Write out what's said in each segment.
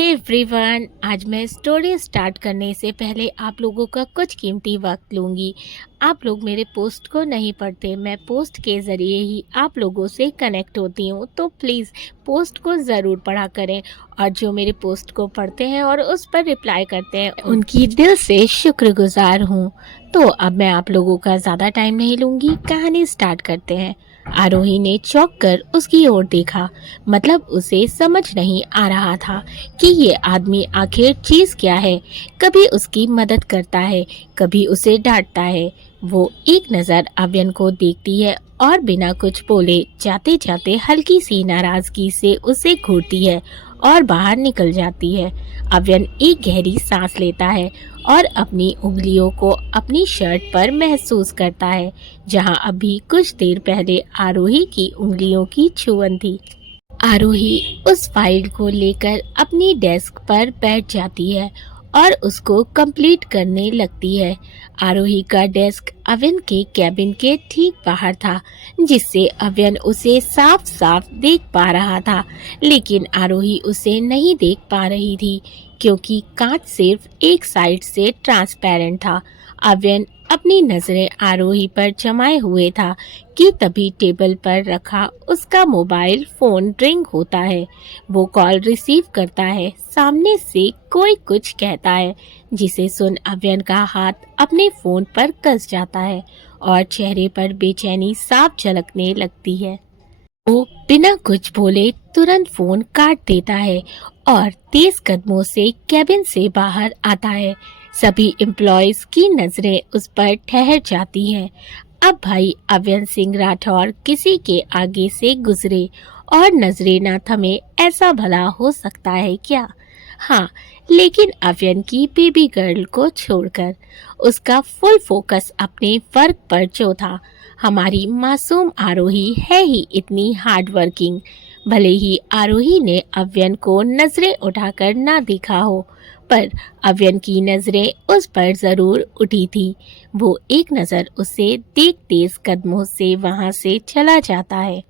Everyone, आज मैं story start करने से पहले आप लोगों का कुछ कीमती वक्त लूँगी। आप लोग मेरे पोस्ट को नहीं पढ़ते, मैं पोस्ट के ज़रिए ही आप लोगों से कनेक्ट होती हूँ, तो प्लीज़ पोस्ट को ज़रूर पढ़ा करें। और जो मेरे पोस्ट को पढ़ते हैं और उस पर रिप्लाई करते हैं, उनकी दिल से शुक्रगुजार हूँ। तो अब मैं आप लोगों का ज़्यादा टाइम नहीं लूँगी, कहानी स्टार्ट करते हैं। आरोही ने चौंक कर उसकी ओर देखा, मतलब उसे समझ नहीं आ रहा था कि ये आदमी आखिर चीज क्या है। कभी उसकी मदद करता है, कभी उसे डांटता है। वो एक नज़र अव्यन को देखती है और बिना कुछ बोले जाते जाते हल्की सी नाराजगी से उसे घूरती है और बाहर निकल जाती है। अव्यन एक गहरी सांस लेता है और अपनी उंगलियों को अपनी शर्ट पर महसूस करता है, जहां अभी कुछ देर पहले आरोही की उंगलियों की छुअन थी। आरोही उस फाइल को लेकर अपनी डेस्क पर बैठ जाती है और उसको कंप्लीट करने लगती है। आरोही का डेस्क अव्यन के कैबिन के ठीक बाहर था, जिससे अव्यन उसे साफ साफ देख पा रहा था, लेकिन आरोही उसे नहीं देख पा रही थी क्योंकि कांच सिर्फ एक साइड से ट्रांसपेरेंट था। अव्यन अपनी नजरें आरोही पर जमाए हुए था कि तभी टेबल पर रखा उसका मोबाइल फोन रिंग होता है। वो कॉल रिसीव करता है। सामने से कोई कुछ कहता है, जिसे सुन अव्यन का हाथ अपने फोन पर कस जाता है और चेहरे पर बेचैनी साफ झलकने लगती है। वो बिना कुछ बोले तुरंत फोन काट देता है और तेज कदमों से कैबिन से बाहर आता है। सभी एम्प्लॉयज की नजरें उस पर ठहर जाती हैं। अब भाई अव्यन सिंह राठौर किसी के आगे से गुजरे और नजरें न थमे, ऐसा भला हो सकता है क्या? हाँ, लेकिन अव्यन की बेबी गर्ल को छोड़कर उसका फुल फोकस अपने वर्क पर जो था। हमारी मासूम आरोही है ही इतनी हार्ड वर्किंग। भले ही आरोही ने अव्यन को नजरें उठाकर ना देखा हो, पर अव्यन की नजरें उस पर जरूर उठी थी। वो एक नजर उसे देख तेज कदमों से वहां से चला जाता है।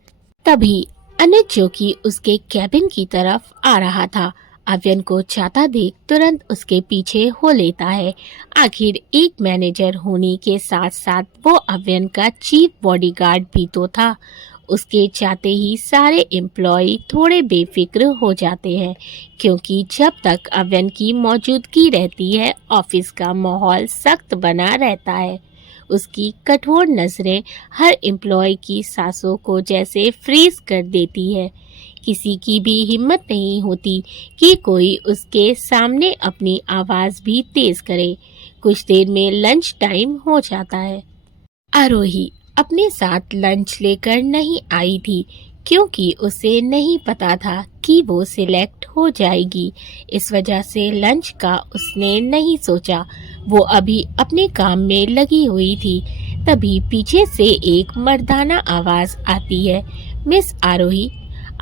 तभी अनिल, जो कि उसके कैबिन की तरफ आ रहा था, अव्यन को चाहता देख तुरंत उसके पीछे हो लेता है। आखिर एक मैनेजर होने के साथ साथ वो अव्यन का चीफ बॉडीगार्ड भी तो था। उसके चाहते ही सारे एम्प्लॉय थोड़े बेफिक्र हो जाते हैं, क्योंकि जब तक अव्यन की मौजूदगी रहती है ऑफिस का माहौल सख्त बना रहता है। उसकी कठोर नजरें हर एम्प्लॉय की सांसों को जैसे फ्रीज कर देती है। किसी की भी हिम्मत नहीं होती कि कोई उसके सामने अपनी आवाज भी तेज करे। कुछ देर में लंच टाइम हो जाता है। आरोही अपने साथ लंच लेकर नहीं आई थी, क्योंकि उसे नहीं पता था कि वो सिलेक्ट हो जाएगी। इस वजह से लंच का उसने नहीं सोचा। वो अभी अपने काम में लगी हुई थी। तभी पीछे से एक मर्दाना आवाज आती है, मिस आरोही।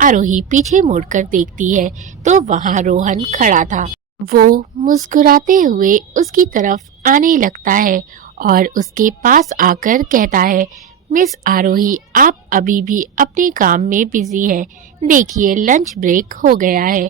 आरोही पीछे मुड़कर देखती है तो वहाँ रोहन खड़ा था। वो मुस्कुराते हुए उसकी तरफ आने लगता है और उसके पास आकर कहता है, मिस आरोही, आप अभी भी अपने काम में बिजी हैं। देखिए, लंच ब्रेक हो गया है,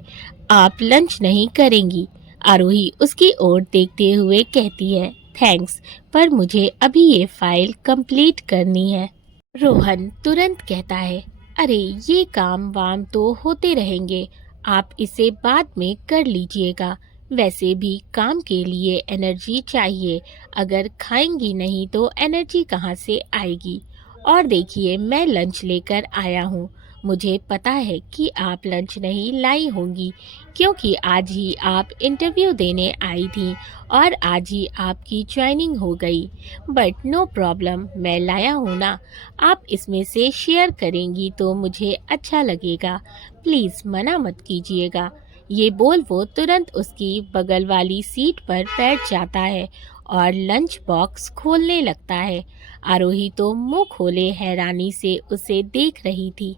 आप लंच नहीं करेंगी? आरोही उसकी ओर देखते हुए कहती है, थैंक्स, पर मुझे अभी ये फाइल कंप्लीट करनी है। रोहन तुरंत कहता है, अरे ये काम वाम तो होते रहेंगे, आप इसे बाद में कर लीजिएगा। वैसे भी काम के लिए एनर्जी चाहिए, अगर खाएंगी नहीं तो एनर्जी कहाँ से आएगी? और देखिए, मैं लंच लेकर आया हूँ। मुझे पता है कि आप लंच नहीं लाई होंगी, क्योंकि आज ही आप इंटरव्यू देने आई थी और आज ही आपकी ज्वाइनिंग हो गई। बट नो प्रॉब्लम, मैं लाया हूँ ना, आप इसमें से शेयर करेंगी तो मुझे अच्छा लगेगा। प्लीज़ मना मत कीजिएगा। ये बोल वो तुरंत उसकी बगल वाली सीट पर बैठ जाता है और लंच बॉक्स खोलने लगता है। आरोही तो मुंह खोले हैरानी से उसे देख रही थी,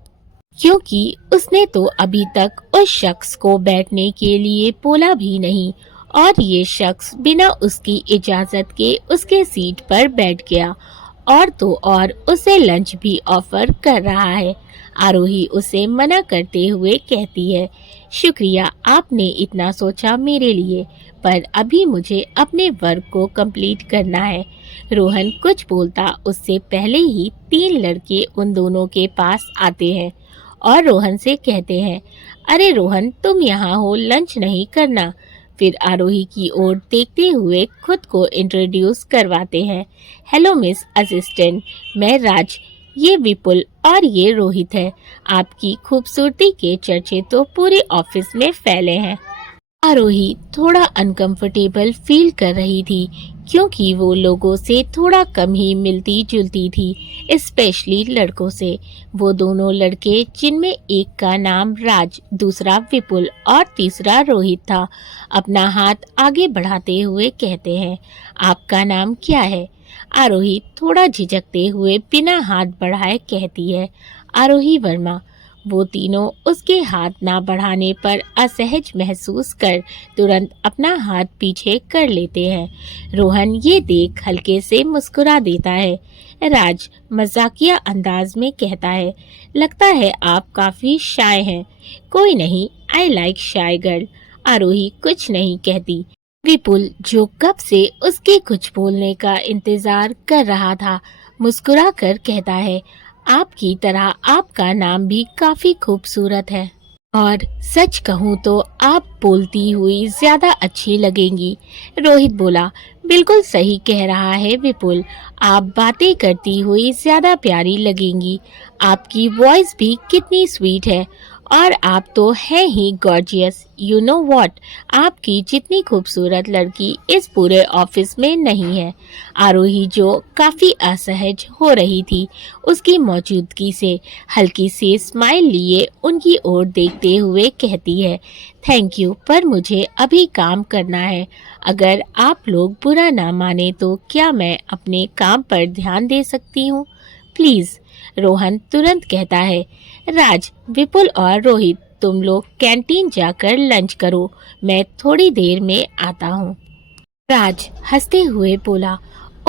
क्योंकि उसने तो अभी तक उस शख्स को बैठने के लिए बोला भी नहीं, और ये शख्स बिना उसकी इजाजत के उसके सीट पर बैठ गया और तो और उसे लंच भी ऑफर कर रहा है। आरोही उसे मना करते हुए कहती है, शुक्रिया, आपने इतना सोचा मेरे लिए, पर अभी मुझे अपने वर्क को कंप्लीट करना है। रोहन कुछ बोलता उससे पहले ही 3 लड़के उन दोनों के पास आते हैं और रोहन से कहते हैं, अरे रोहन, तुम यहाँ हो, लंच नहीं करना? फिर आरोही की ओर देखते हुए खुद को इंट्रोड्यूस करवाते हैं, हेलो मिस असिस्टेंट, मैं राज, ये विपुल और ये रोहित है। आपकी खूबसूरती के चर्चे तो पूरे ऑफिस में फैले हैं। आरोही थोड़ा अनकंफर्टेबल फील कर रही थी क्योंकि वो लोगों से थोड़ा कम ही मिलती जुलती थी, स्पेशली लड़कों से। वो दोनों लड़के, जिनमें एक का नाम राज, दूसरा विपुल और तीसरा रोहित था, अपना हाथ आगे बढ़ाते हुए कहते हैं, आपका नाम क्या है? आरोही थोड़ा झिझकते हुए बिना हाथ बढ़ाए कहती है, आरोही वर्मा। वो तीनों उसके हाथ ना बढ़ाने पर असहज महसूस कर तुरंत अपना हाथ पीछे कर लेते हैं। रोहन ये देख हल्के से मुस्कुरा देता है। राज मजाकिया अंदाज में कहता है, लगता है आप काफी शाय हैं। कोई नहीं, आई लाइक शाय गर्ल। आरोही कुछ नहीं कहती। विपुल, जो कब से उसके कुछ बोलने का इंतजार कर रहा था, मुस्कुरा कर कहता है, आपकी तरह आपका नाम भी काफी खूबसूरत है और सच कहूँ तो आप बोलती हुई ज्यादा अच्छी लगेंगी। रोहित बोला, बिल्कुल सही कह रहा है विपुल, आप बातें करती हुई ज्यादा प्यारी लगेंगी। आपकी वॉइस भी कितनी स्वीट है और आप तो है ही गॉर्जियस। यू नो व्हाट, आपकी जितनी खूबसूरत लड़की इस पूरे ऑफिस में नहीं है। आरोही, जो काफी असहज हो रही थी उसकी मौजूदगी से, हल्की सी स्माइल लिए उनकी ओर देखते हुए कहती है, थैंक यू, पर मुझे अभी काम करना है। अगर आप लोग बुरा ना माने तो क्या मैं अपने काम पर ध्यान दे सकती हूँ प्लीज? रोहन तुरंत कहता है, राज, विपुल और रोहित, तुम लोग कैंटीन जाकर लंच करो, मैं थोड़ी देर में आता हूँ। राज हंसते हुए बोला,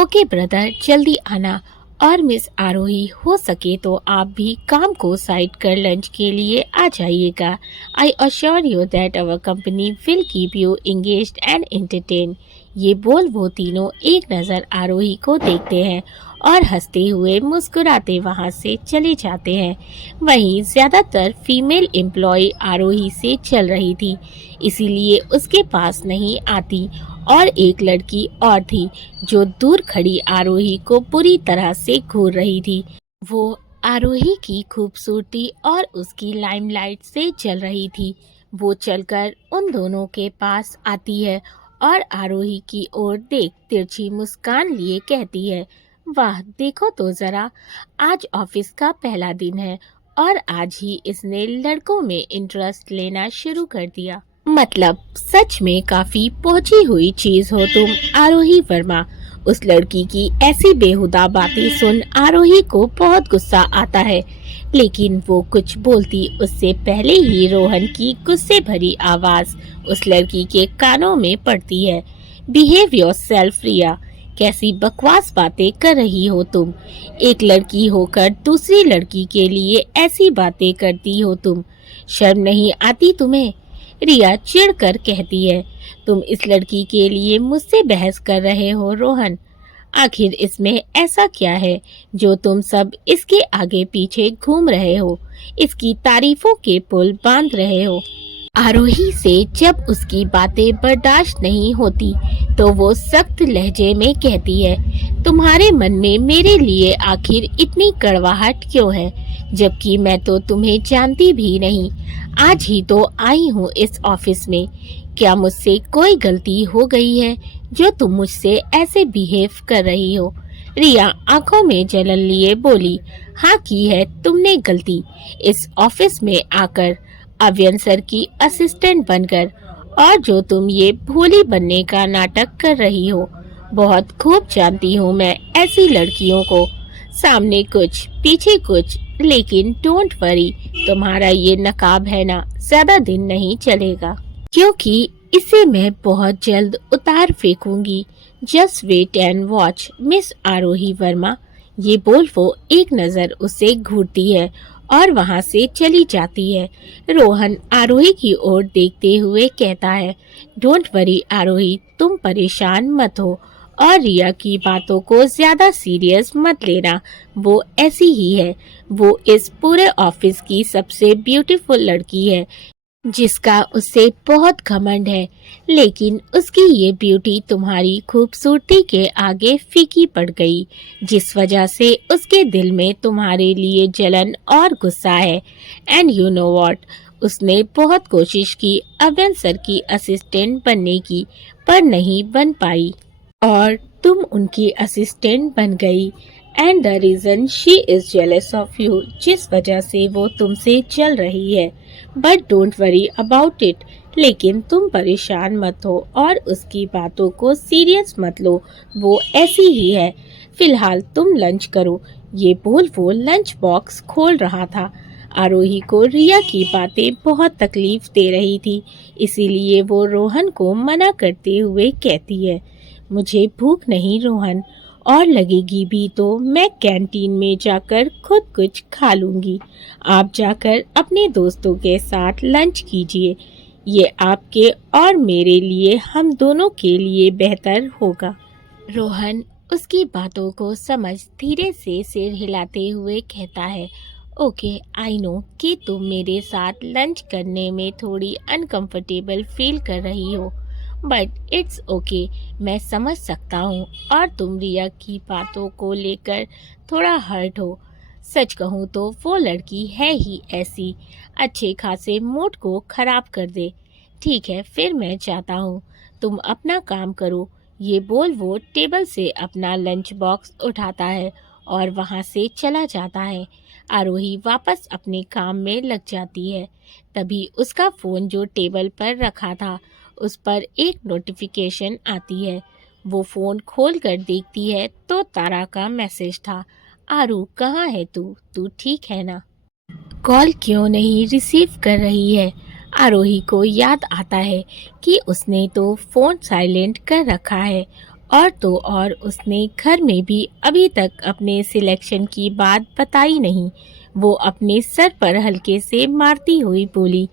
ओके ब्रदर, जल्दी आना। और मिस आरोही, हो सके तो आप भी काम को साइड कर लंच के लिए आ जाइएगा। I assure you that our company will keep you engaged and entertain. ये बोल वो तीनों एक नज़र आरोही को देखते हैं और हंसते हुए मुस्कुराते वहां से चले जाते हैं। वहीं ज्यादातर फीमेल एम्प्लॉय आरोही से चल रही थी, इसीलिए उसके पास नहीं आती, और एक लड़की और थी जो दूर खड़ी आरोही को बुरी तरह से घूर रही थी। वो आरोही की खूबसूरती और उसकी लाइमलाइट से जल रही थी। वो चलकर उन दोनों के पास आती है और आरोही की ओर देख तिरछी मुस्कान लिए कहती है, वाह, देखो तो जरा, आज ऑफिस का पहला दिन है और आज ही इसने लड़कों में इंटरेस्ट लेना शुरू कर दिया। मतलब सच में काफी पहुंची हुई चीज हो तुम, आरोही वर्मा। उस लड़की की ऐसी बेहुदा बातें सुन आरोही को बहुत गुस्सा आता है, लेकिन वो कुछ बोलती उससे पहले ही रोहन की गुस्से भरी आवाज उस लड़की के कानों में पड़ती है, बिहेव योरसेल्फ रिया, कैसी बकवास बातें कर रही हो तुम। एक लड़की होकर दूसरी लड़की के लिए ऐसी बातें करती हो तुम, शर्म नहीं आती तुम्हें? रिया चिढ़कर कहती है, तुम इस लड़की के लिए मुझसे बहस कर रहे हो रोहन? आखिर इसमें ऐसा क्या है जो तुम सब इसके आगे पीछे घूम रहे हो, इसकी तारीफों के पुल बांध रहे हो? आरोही से जब उसकी बातें बर्दाश्त नहीं होती तो वो सख्त लहजे में कहती है, तुम्हारे मन में मेरे लिए आखिर इतनी कड़वाहट क्यों है, जबकि मैं तो तुम्हें जानती भी नहीं। आज ही तो आई हूँ इस ऑफिस में। क्या मुझसे कोई गलती हो गई है जो तुम मुझसे ऐसे बिहेव कर रही हो? रिया आंखों में जलन लिए बोली, हाँ की है तुमने गलती, इस ऑफिस में आकर, अव्यन सर की असिस्टेंट बनकर, और जो तुम ये भोली बनने का नाटक कर रही हो। बहुत खूब जानती हूँ मैं ऐसी लड़कियों को, सामने कुछ पीछे कुछ, लेकिन डोंट वरी, तुम्हारा ये नकाब है ना, ज्यादा दिन नहीं चलेगा, क्योंकि इसे मैं बहुत जल्द उतार फेंकूंगी। Just wait and watch miss Aarohi Verma. ये बोल वो एक नज़र उसे घूरती है और वहां से चली जाती है। रोहन आरोही की ओर देखते हुए कहता है, डोंट वरी आरोही, तुम परेशान मत हो और रिया की बातों को ज्यादा सीरियस मत लेना। वो ऐसी ही है। वो इस पूरे ऑफिस की सबसे ब्यूटीफुल लड़की है जिसका उसे बहुत घमंड है, लेकिन उसकी ये ब्यूटी तुम्हारी खूबसूरती के आगे फीकी पड़ गई, जिस वजह से उसके दिल में तुम्हारे लिए जलन और गुस्सा है। एंड यू नो व्हाट, उसने बहुत कोशिश की अव्यन सर की असिस्टेंट बनने की, पर नहीं बन पाई और तुम उनकी असिस्टेंट बन गई। And the reason she is jealous of you, जिस वजह से वो तुमसे चल रही है। But don't worry about it, लेकिन तुम परेशान मत हो और उसकी बातों को सीरियस मत लो, वो ऐसी ही है। फिलहाल तुम लंच करो। ये बोल वो लंच बॉक्स खोल रहा था। आरोही को रिया की बातें बहुत तकलीफ दे रही थी, इसीलिए वो रोहन को मना करते हुए कहती है, मुझे भूख नहीं रोहन, और लगेगी भी तो मैं कैंटीन में जाकर खुद कुछ खा लूंगी। आप जाकर अपने दोस्तों के साथ लंच कीजिए, ये आपके और मेरे लिए, हम दोनों के लिए बेहतर होगा। रोहन उसकी बातों को समझ धीरे से सिर हिलाते हुए कहता है, ओके आई नो कि तुम मेरे साथ लंच करने में थोड़ी अनकंफर्टेबल फील कर रही हो, बट इट्स ओके, मैं समझ सकता हूँ। और तुम रिया की बातों को लेकर थोड़ा हर्ट हो। सच कहूँ तो वो लड़की है ही ऐसी, अच्छे खासे मूड को खराब कर दे। ठीक है फिर मैं चाहता हूँ, तुम अपना काम करो। ये बोल वो टेबल से अपना लंच बॉक्स उठाता है और वहाँ से चला जाता है। आरोही वापस अपने काम में लग जाती है। तभी उसका फ़ोन जो टेबल पर रखा था, उस पर एक नोटिफिकेशन आती है। वो फ़ोन खोल कर देखती है तो तारा का मैसेज था, आरू कहाँ है तू, तू ठीक है ना? कॉल क्यों नहीं रिसीव कर रही है? आरोही को याद आता है कि उसने तो फ़ोन साइलेंट कर रखा है, और तो और उसने घर में भी अभी तक अपने सिलेक्शन की बात बताई नहीं। वो अपने सर पर हल्के से मारती हुई बोली,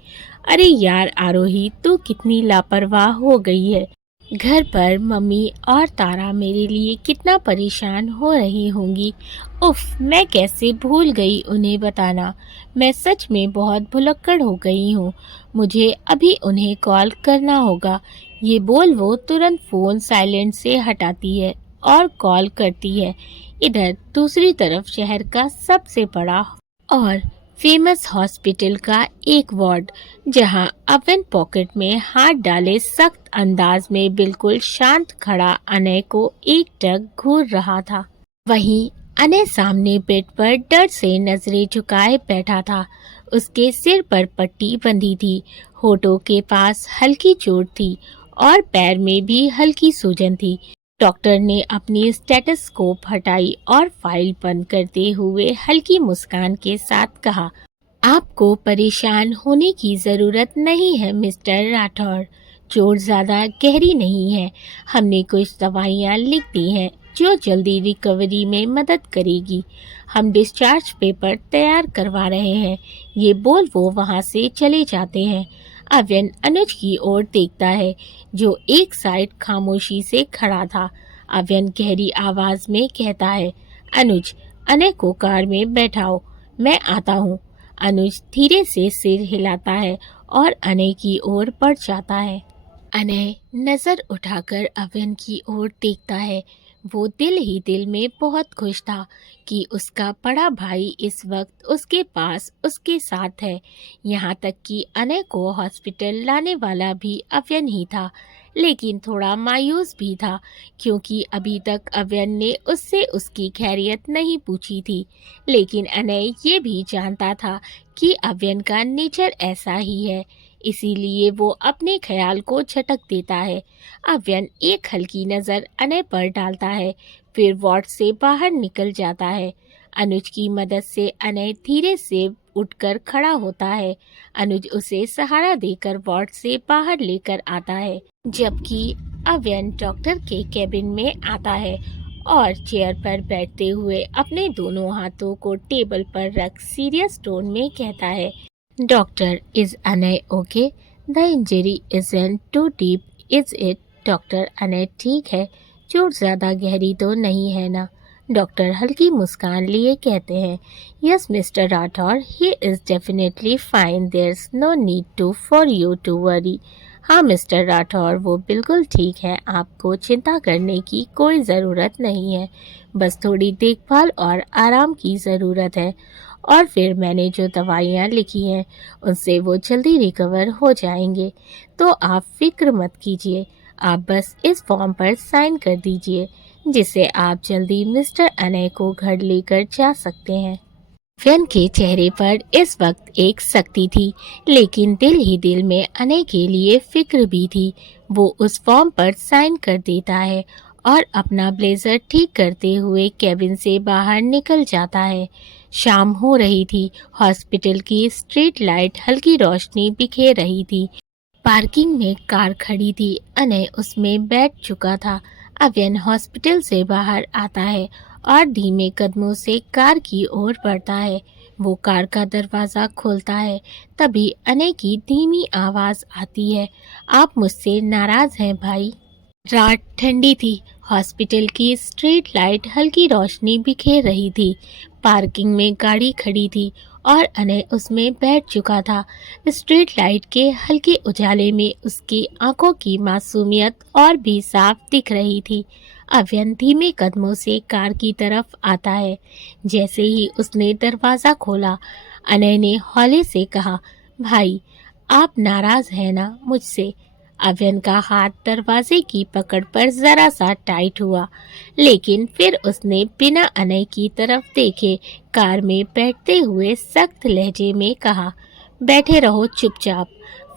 अरे यार आरोही, तू कितनी लापरवाह हो गई है। घर पर मम्मी और तारा मेरे लिए कितना परेशान हो रही होंगी। उफ, मैं कैसे भूल गई उन्हें बताना। मैं सच में बहुत भुलक्कड़ हो गई हूँ। मुझे अभी उन्हें कॉल करना होगा। ये बोल वो तुरंत फ़ोन साइलेंट से हटाती है और कॉल करती है। इधर दूसरी तरफ शहर का सबसे बड़ा और फेमस हॉस्पिटल का एक वार्ड, जहां अवन पॉकेट में हाथ डाले सख्त अंदाज में बिल्कुल शांत खड़ा अनय को एकटक घूर रहा था। वहीं अनय सामने बेड पर डर से नजरें झुकाए बैठा था। उसके सिर पर पट्टी बंधी थी, होठों के पास हल्की चोट थी और पैर में भी हल्की सूजन थी। डॉक्टर ने अपनी स्टेथोस्कोप हटाई और फाइल बंद करते हुए हल्की मुस्कान के साथ कहा, आपको परेशान होने की ज़रूरत नहीं है मिस्टर राठौर। चोट ज़्यादा गहरी नहीं है। हमने कुछ दवाइयाँ लिख दी हैं जो जल्दी रिकवरी में मदद करेगी। हम डिस्चार्ज पेपर तैयार करवा रहे हैं। ये बोल वो वहाँ से चले जाते हैं। अव्यन अनुज की ओर देखता है, जो एक साइड खामोशी से खड़ा था। अव्यन गहरी आवाज में कहता है, अनुज, अनय को कार में बैठाओ, मैं आता हूँ। अनुज धीरे से सिर हिलाता है और अनय की ओर बढ़ जाता है। अनय नजर उठाकर अव्यन की ओर देखता है। वो दिल ही दिल में बहुत खुश था कि उसका बड़ा भाई इस वक्त उसके पास उसके साथ है। यहाँ तक कि अनय को हॉस्पिटल लाने वाला भी अव्यन ही था, लेकिन थोड़ा मायूस भी था क्योंकि अभी तक अव्यन ने उससे उसकी खैरियत नहीं पूछी थी। लेकिन अनय ये भी जानता था कि अव्यन का नेचर ऐसा ही है, इसीलिए वो अपने ख्याल को झटक देता है। अव्यन एक हल्की नज़र अनय पर डालता है, फिर वार्ड से बाहर निकल जाता है। अनुज की मदद से अनय धीरे से उठकर खड़ा होता है। अनुज उसे सहारा देकर वार्ड से बाहर लेकर आता है, जबकि अव्यन डॉक्टर के केबिन में आता है और चेयर पर बैठते हुए अपने दोनों हाथों को टेबल पर रख सीरियस टोन में कहता है, doctor, is Anay okay? The injury isn't too deep, is it? Doctor, Anay ठीक है, चोट ज़्यादा गहरी तो नहीं है ना? डॉक्टर हल्की मुस्कान लिए कहते हैं, yes mister Rathore, he is definitely fine, there is no need to for you to worry. हाँ मिस्टर राठौर, वो बिल्कुल ठीक है, आपको चिंता करने की कोई ज़रूरत नहीं है, बस थोड़ी देखभाल और आराम की ज़रूरत है। और फिर मैंने जो दवाइयाँ लिखी हैं उनसे वो जल्दी रिकवर हो जाएंगे, तो आप फिक्र मत कीजिए। आप बस इस फॉर्म पर साइन कर दीजिए, जिससे आप जल्दी मिस्टर अनय को घर लेकर जा सकते हैं। व्यन के चेहरे पर इस वक्त एक सख्ती थी, लेकिन दिल ही दिल में अनय के लिए फिक्र भी थी। वो उस फॉर्म पर साइन कर देता है और अपना ब्लेजर ठीक करते हुए केबिन से बाहर निकल जाता है। शाम हो रही थी। हॉस्पिटल की स्ट्रीट लाइट हल्की रोशनी बिखेर रही थी। पार्किंग में कार खड़ी थी। अनय उसमें बैठ चुका था। अव्यन हॉस्पिटल से बाहर आता है और धीमे कदमों से कार की ओर बढ़ता है। वो कार का दरवाज़ा खोलता है। तभी अनय की धीमी आवाज़ आती है, आप मुझसे नाराज़ हैं भाई? रात ठंडी थी। हॉस्पिटल की स्ट्रीट लाइट हल्की रोशनी बिखेर रही थी। पार्किंग में गाड़ी खड़ी थी और अनय उसमें बैठ चुका था। स्ट्रीट लाइट के हल्के उजाले में उसकी आंखों की मासूमियत और भी साफ दिख रही थी। अव्यन धीमे कदमों से कार की तरफ आता है। जैसे ही उसने दरवाज़ा खोला, अनय ने हौले से कहा, भाई, आप नाराज़ हैं ना मुझसे? अव्यन का हाथ दरवाजे की पकड़ पर जरा सा टाइट हुआ, लेकिन फिर उसने बिना अनय की तरफ देखे कार में बैठते हुए सख्त लहजे में कहा, बैठे रहो चुपचाप,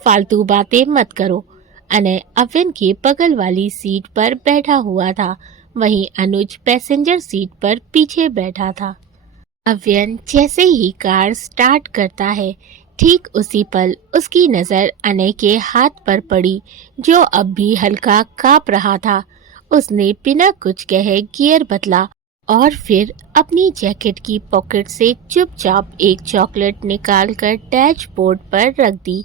फालतू बातें मत करो। अनय अव्यन के बगल वाली सीट पर बैठा हुआ था, वहीं अनुज पैसेंजर सीट पर पीछे बैठा था। अव्यन जैसे ही कार स्टार्ट करता है, ठीक उसी पल उसकी नज़र अनय के हाथ पर पड़ी, जो अब भी हल्का काँप रहा था। उसने बिना कुछ कहे गियर बदला और फिर अपनी जैकेट की पॉकेट से चुपचाप एक चॉकलेट निकालकर डैशबोर्ड पर रख दी।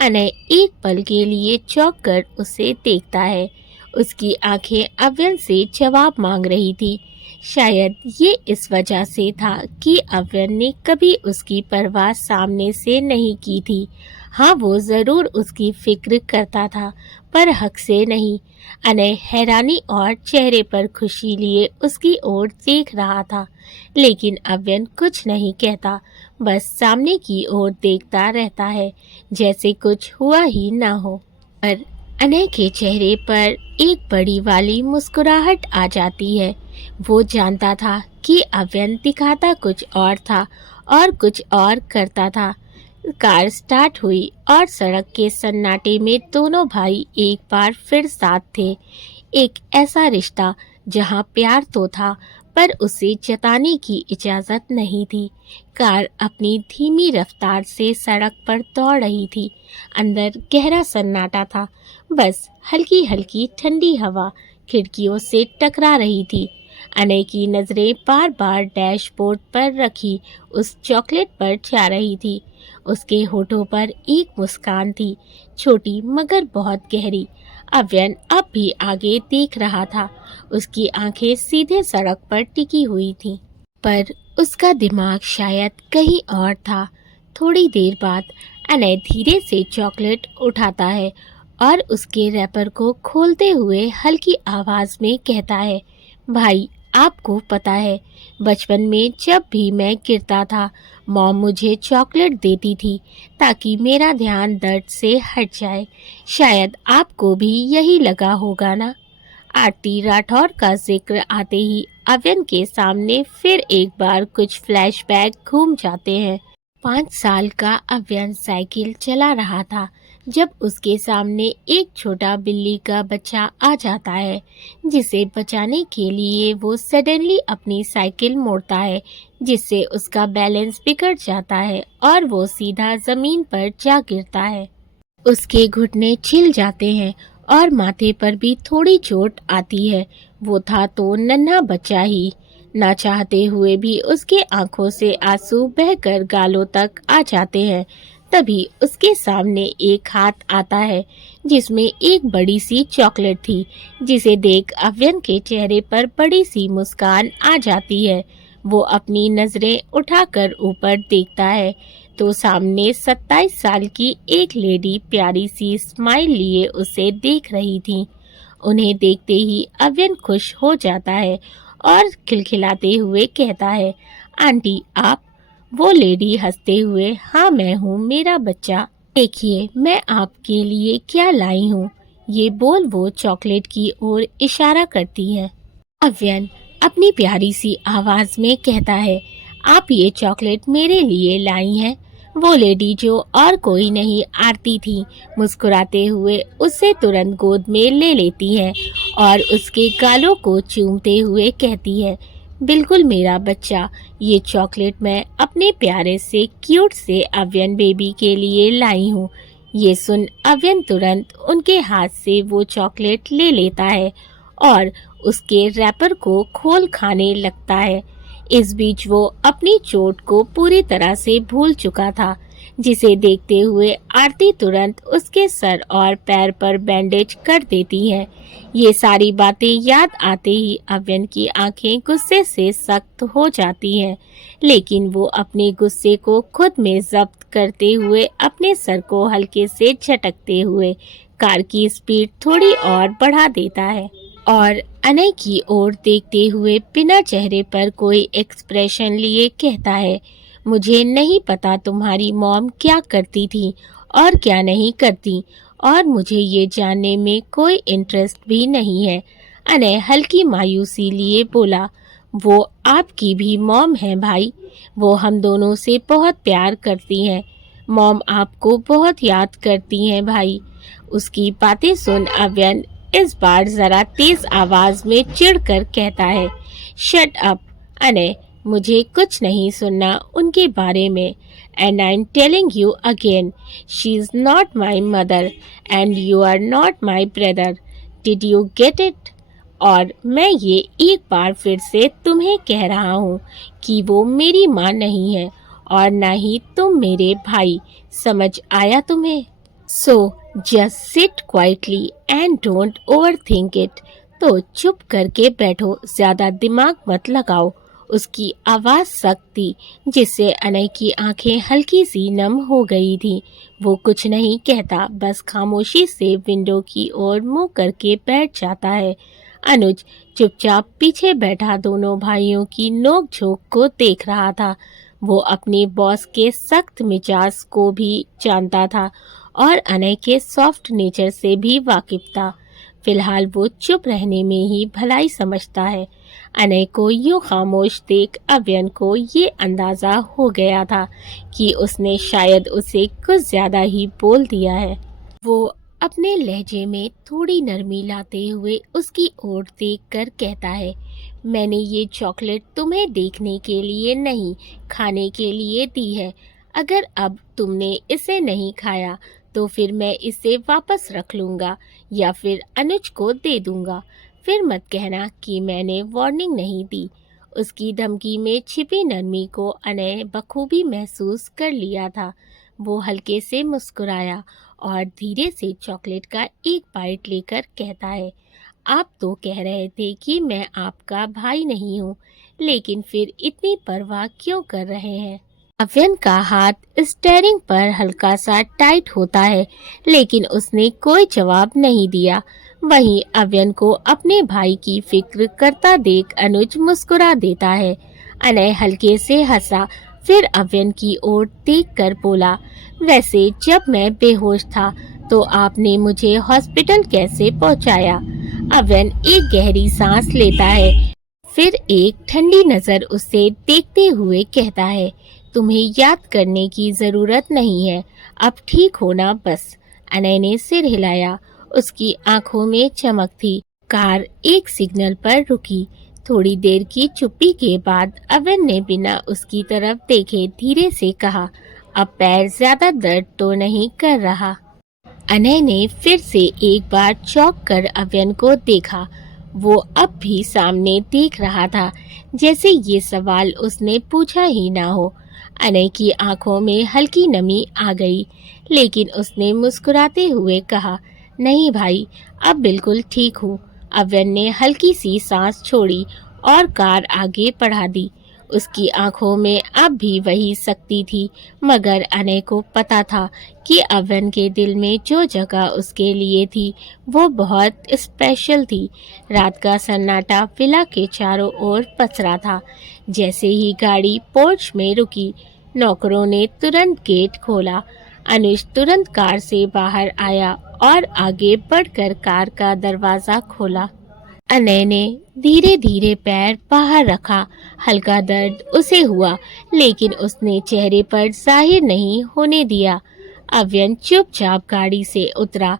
अनय एक पल के लिए चौंक कर उसे देखता है। उसकी आंखें अव्यन से जवाब मांग रही थी। शायद ये इस वजह से था कि अव्यन ने कभी उसकी परवाह सामने से नहीं की थी। हाँ, वो ज़रूर उसकी फिक्र करता था, पर हक से नहीं। अनय हैरानी और चेहरे पर खुशी लिए उसकी ओर देख रहा था, लेकिन अव्यन कुछ नहीं कहता, बस सामने की ओर देखता रहता है, जैसे कुछ हुआ ही ना हो। पर अनय के चेहरे पर एक बड़ी वाली मुस्कुराहट आ जाती है। वो जानता था कि अव्यन दिखाता कुछ और था और कुछ और करता था। कार स्टार्ट हुई और सड़क के सन्नाटे में दोनों भाई एक बार फिर साथ थे। एक ऐसा रिश्ता जहां प्यार तो था, पर उसे जताने की इजाजत नहीं थी। कार अपनी धीमी रफ्तार से सड़क पर दौड़ रही थी। अंदर गहरा सन्नाटा था, बस हल्की हल्की ठंडी हवा खिड़कियों से टकरा रही थी। अनय की नजरें बार बार डैशबोर्ड पर रखी उस चॉकलेट पर जा रही थी। उसके होठों पर एक मुस्कान थी, छोटी मगर बहुत गहरी। अव्यन अब भी आगे देख रहा था। उसकी आंखें सीधे सड़क पर टिकी हुई थीं, पर उसका दिमाग शायद कहीं और था। थोड़ी देर बाद अनय धीरे से चॉकलेट उठाता है और उसके रैपर को खोलते हुए हल्की आवाज में कहता है, भाई, आपको पता है, बचपन में जब भी मैं गिरता था, मॉम मुझे चॉकलेट देती थी ताकि मेरा ध्यान दर्द से हट जाए। शायद आपको भी यही लगा होगा ना? आरती राठौर का जिक्र आते ही अव्यन के सामने फिर एक बार कुछ फ्लैशबैक घूम जाते हैं। 5 साल का अव्यन साइकिल चला रहा था जब उसके सामने एक छोटा बिल्ली का बच्चा आ जाता है, जिसे बचाने के लिए वो सडनली अपनी साइकिल मोड़ता है, जिससे उसका बैलेंस बिगड़ जाता है और वो सीधा जमीन पर जा गिरता है। उसके घुटने छिल जाते हैं और माथे पर भी थोड़ी चोट आती है। वो था तो नन्हा बच्चा ही। ना चाहते हुए भी उसके आंखों से आंसू बहकर गालों तक आ जाते हैं। तभी उसके सामने एक हाथ आता है जिसमें एक बड़ी सी चॉकलेट थी, जिसे देख अव्यन के चेहरे पर बड़ी सी मुस्कान आ जाती है। वो अपनी नजरें उठाकर ऊपर देखता है तो सामने 27 साल की एक लेडी प्यारी सी स्माइल लिए उसे देख रही थी। उन्हें देखते ही अव्यन खुश हो जाता है और खिलखिलाते हुए कहता है, आंटी आप? वो लेडी हंसते हुए, हाँ मैं हूँ मेरा बच्चा, देखिए मैं आपके लिए क्या लाई हूँ। ये बोल वो चॉकलेट की ओर इशारा करती है। अव्यन अपनी प्यारी सी आवाज में कहता है, आप ये चॉकलेट मेरे लिए लाई हैं। वो लेडी जो और कोई नहीं आरती थी, मुस्कुराते हुए उसे तुरंत गोद में ले लेती है और उसके गालों को चूमते हुए कहती है, बिल्कुल मेरा बच्चा, ये चॉकलेट मैं अपने प्यारे से क्यूट से अव्यन बेबी के लिए लाई हूँ। ये सुन अव्यन तुरंत उनके हाथ से वो चॉकलेट ले लेता है और उसके रैपर को खोल खाने लगता है। इस बीच वो अपनी चोट को पूरी तरह से भूल चुका था, जिसे देखते हुए आरती तुरंत उसके सर और पैर पर बैंडेज कर देती है। ये सारी बातें याद आते ही अव्यन की आंखें गुस्से से सख्त हो जाती हैं, लेकिन वो अपने गुस्से को खुद में जब्त करते हुए अपने सर को हल्के से झटकते हुए कार की स्पीड थोड़ी और बढ़ा देता है और अनय की ओर देखते हुए बिना चेहरे पर कोई एक्सप्रेशन लिए कहता है, मुझे नहीं पता तुम्हारी मॉम क्या करती थी और क्या नहीं करती, और मुझे ये जानने में कोई इंटरेस्ट भी नहीं है। अनय हल्की मायूसी लिए बोला, वो आपकी भी मॉम है भाई, वो हम दोनों से बहुत प्यार करती हैं। मॉम आपको बहुत याद करती हैं भाई। उसकी बातें सुन अव्यन इस बार जरा तेज आवाज में चिढ़कर कहता है, शट अप अनय, मुझे कुछ नहीं सुनना उनके बारे में। And I am telling you again, she is not my mother and you are not my brother. Did you get it? और मैं ये एक बार फिर से तुम्हें कह रहा हूँ कि वो मेरी माँ नहीं है और ना ही तुम मेरे भाई। समझ आया तुम्हें? So just sit quietly and don't over think it. तो चुप करके बैठो, ज्यादा दिमाग मत लगाओ। उसकी आवाज सख्त थी, जिससे अनय की आंखें हल्की सी नम हो गई थी। वो कुछ नहीं कहता, बस खामोशी से विंडो की ओर मुंह करके बैठ जाता है। अनुज चुपचाप पीछे बैठा दोनों भाइयों की नोक-झोंक को देख रहा था। वो अपने बॉस के सख्त मिजाज को भी जानता था और अनय के सॉफ्ट नेचर से भी वाकिफ था। फिलहाल वो चुप रहने में ही भलाई समझता है। अनय को यूं खामोश देख अव्यन को ये अंदाजा हो गया था कि उसने शायद उसे कुछ ज्यादा ही बोल दिया है। वो अपने लहजे में थोड़ी नरमी लाते हुए उसकी ओर देखकर कहता है, मैंने ये चॉकलेट तुम्हें देखने के लिए नहीं, खाने के लिए दी है। अगर अब तुमने इसे नहीं खाया तो फिर मैं इसे वापस रख लूँगा या फिर अनुज को दे दूँगा। फिर मत कहना कि मैंने वार्निंग नहीं दी। उसकी धमकी में छिपी नरमी को अनय बखूबी महसूस कर लिया था। वो हल्के से मुस्कुराया और धीरे से चॉकलेट का एक बाइट लेकर कहता है, आप तो कह रहे थे कि मैं आपका भाई नहीं हूँ, लेकिन फिर इतनी परवाह क्यों कर रहे हैं? अव्यन का हाथ स्टीयरिंग पर हल्का सा टाइट होता है, लेकिन उसने कोई जवाब नहीं दिया। वहीं अव्यन को अपने भाई की फिक्र करता देख अनुज मुस्कुरा देता है। अनय हल्के से हंसा, फिर अव्यन की ओर देखकर बोला, वैसे जब मैं बेहोश था तो आपने मुझे हॉस्पिटल कैसे पहुंचाया? अव्यन एक गहरी सांस लेता है, फिर एक ठंडी नजर उसे देखते हुए कहता है, तुम्हें याद करने की जरूरत नहीं है, अब ठीक होना बस। अनय ने सिर हिलाया, उसकी आंखों में चमक थी। कार एक सिग्नल पर रुकी। थोड़ी देर की चुप्पी के बाद अवन ने बिना उसकी तरफ देखे धीरे से कहा, अब पैर ज्यादा दर्द तो नहीं कर रहा? अनय ने फिर से एक बार चौंक कर अव्यन को देखा। वो अब भी सामने देख रहा था, जैसे ये सवाल उसने पूछा ही ना हो। अनय की आंखों में हल्की नमी आ गई, लेकिन उसने मुस्कुराते हुए कहा, नहीं भाई, अब बिल्कुल ठीक हूँ। अव्यन ने हल्की सी सांस छोड़ी और कार आगे बढ़ा दी। उसकी आंखों में अब भी वही शक्ति थी, मगर अनय को पता था कि अवन के दिल में जो जगह उसके लिए थी वो बहुत स्पेशल थी। रात का सन्नाटा विला के चारों ओर पसरा था। जैसे ही गाड़ी पोर्च में रुकी, नौकरों ने तुरंत गेट खोला। अनुज तुरंत कार से बाहर आया और आगे बढ़कर कार का दरवाजा खोला। अनय ने धीरे धीरे पैर बाहर रखा। हल्का दर्द उसे हुआ, लेकिन उसने चेहरे पर जाहिर नहीं होने दिया। अव्यन चुपचाप गाड़ी से उतरा।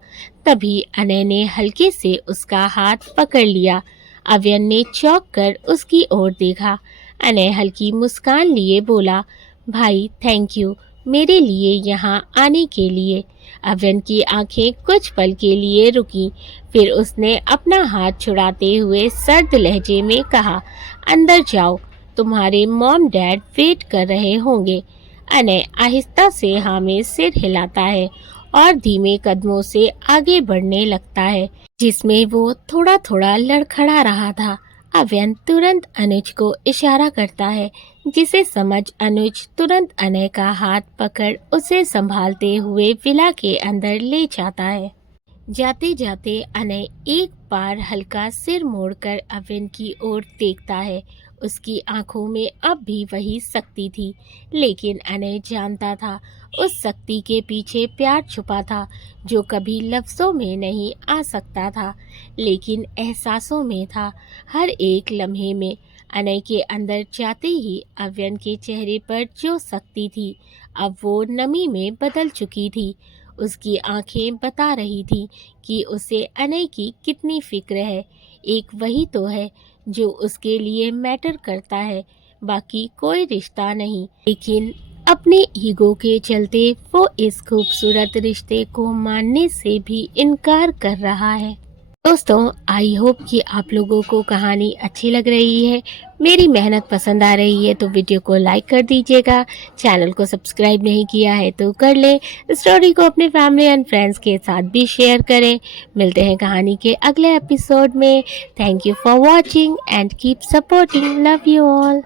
तभी अनय ने हल्के से उसका हाथ पकड़ लिया। अव्यन ने चौंक कर उसकी ओर देखा। अनय हल्की मुस्कान लिए बोला, भाई थैंक यू मेरे लिए यहाँ आने के लिए। अव्यन की आंखें कुछ पल के लिए रुकी, फिर उसने अपना हाथ छुड़ाते हुए सर्द लहजे में कहा, अंदर जाओ, तुम्हारे मॉम डैड वेट कर रहे होंगे। अनय आहिस्ता से हाँ में सिर हिलाता है और धीमे कदमों से आगे बढ़ने लगता है, जिसमें वो थोड़ा थोड़ा लड़खड़ा रहा था। अव्यन तुरंत अनुज को इशारा करता है, जिसे समझ अनुज तुरंत अनय का हाथ पकड़ उसे संभालते हुए विला के अंदर ले जाता है। जाते जाते अनय एक बार हल्का सिर मोड़कर अव्यन की ओर देखता है। उसकी आंखों में अब भी वही शक्ति थी, लेकिन अनय जानता था उस शक्ति के पीछे प्यार छुपा था, जो कभी लफ्जों में नहीं आ सकता था, लेकिन एहसासों में था। हर एक लम्हे में अनय के अंदर जाते ही अव्यन के चेहरे पर जो शक्ति थी, अब वो नमी में बदल चुकी थी। उसकी आंखें बता रही थी कि उसे अनय की कितनी फिक्र है। एक वही तो है जो उसके लिए मैटर करता है, बाकी कोई रिश्ता नहीं। लेकिन अपने ईगो के चलते वो इस खूबसूरत रिश्ते को मानने से भी इनकार कर रहा है। दोस्तों, आई होप कि आप लोगों को कहानी अच्छी लग रही है, मेरी मेहनत पसंद आ रही है तो वीडियो को लाइक कर दीजिएगा। चैनल को सब्सक्राइब नहीं किया है तो कर लें। स्टोरी को अपने फैमिली एंड फ्रेंड्स के साथ भी शेयर करें। मिलते हैं कहानी के अगले एपिसोड में। Thank you for watching and keep supporting. Love you all.